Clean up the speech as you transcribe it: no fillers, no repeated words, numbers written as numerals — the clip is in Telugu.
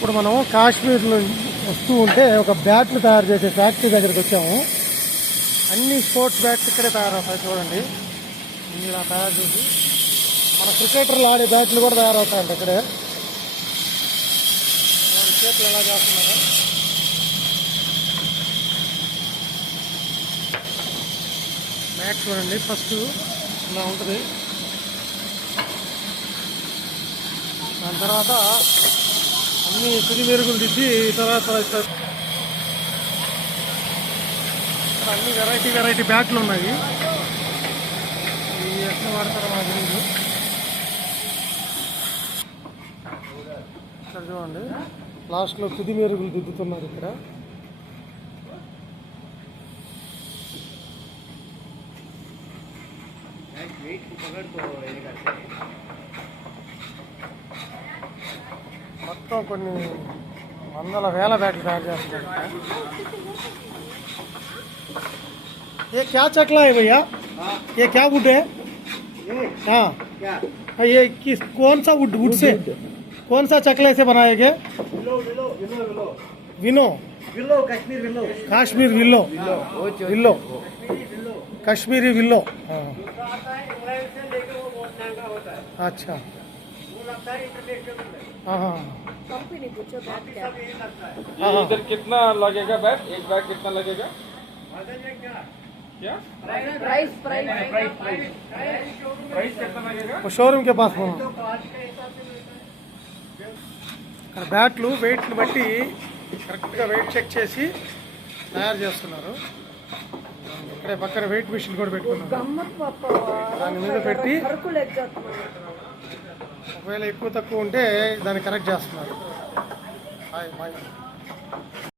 ఇప్పుడు మనం కాశ్మీర్లో వస్తూ ఉంటే ఒక బ్యాట్లు తయారు చేసే ఫ్యాక్టరీ దగ్గరికి వచ్చాము. అన్ని స్పోర్ట్స్ బ్యాట్స్ ఇక్కడే తయారవుతాయి. చూడండి, ఇలా తయారు చేసి మన క్రికెటర్లు ఆడే బ్యాట్లు కూడా తయారవుతాయండి ఇక్కడే. చేతులు ఎలా చేస్తున్నారు. బ్యాట్ చూడండి, ఫస్ట్ ఇలా ఉంటుంది. దాని తర్వాత అన్ని తుది మెరుగులు దిద్ది తర్వాత అన్ని వెరైటీ బ్యాట్లు ఉన్నాయి. ఇవి ఎట్లా వాడతారో మాకు తెలియదు. ఇక్కడ చూడండి, లాస్ట్లో తుది మెరుగులు దిద్దుతున్నారు ఇక్కడ. మొత్తం కొన్ని వందల వేల బ్యాట్లు తయారు చేస్తున్నారు. ये क्या चकला है भैया? ये क्या वुड है? हाँ, ये किस कौन सा वुड से, कौन सा चकले से बनाए गए? विनो, Kashmir willow, willow, Kashmiri willow. हाँ, अच्छा, हाँ हाँ. इधर कितना लगेगा बैट? एक बैट कितना लगेगा? क्या प्राइस कितना लगेगा? షోరూమ్ के पास పోను. ఇక్కడ బ్యాట్లు వెయిట్ని బట్టి కరెక్ట్గా వెయిట్ చెక్ చేసి తయారు చేస్తున్నారు. ఇక్కడే పక్కన వెయిట్ మిషన్ కూడా పెట్టుకున్నారు. దాని మీద పెట్టి ఒకవేళ ఎక్కువ తక్కువ ఉంటే దాన్ని కరెక్ట్ చేస్తున్నారు.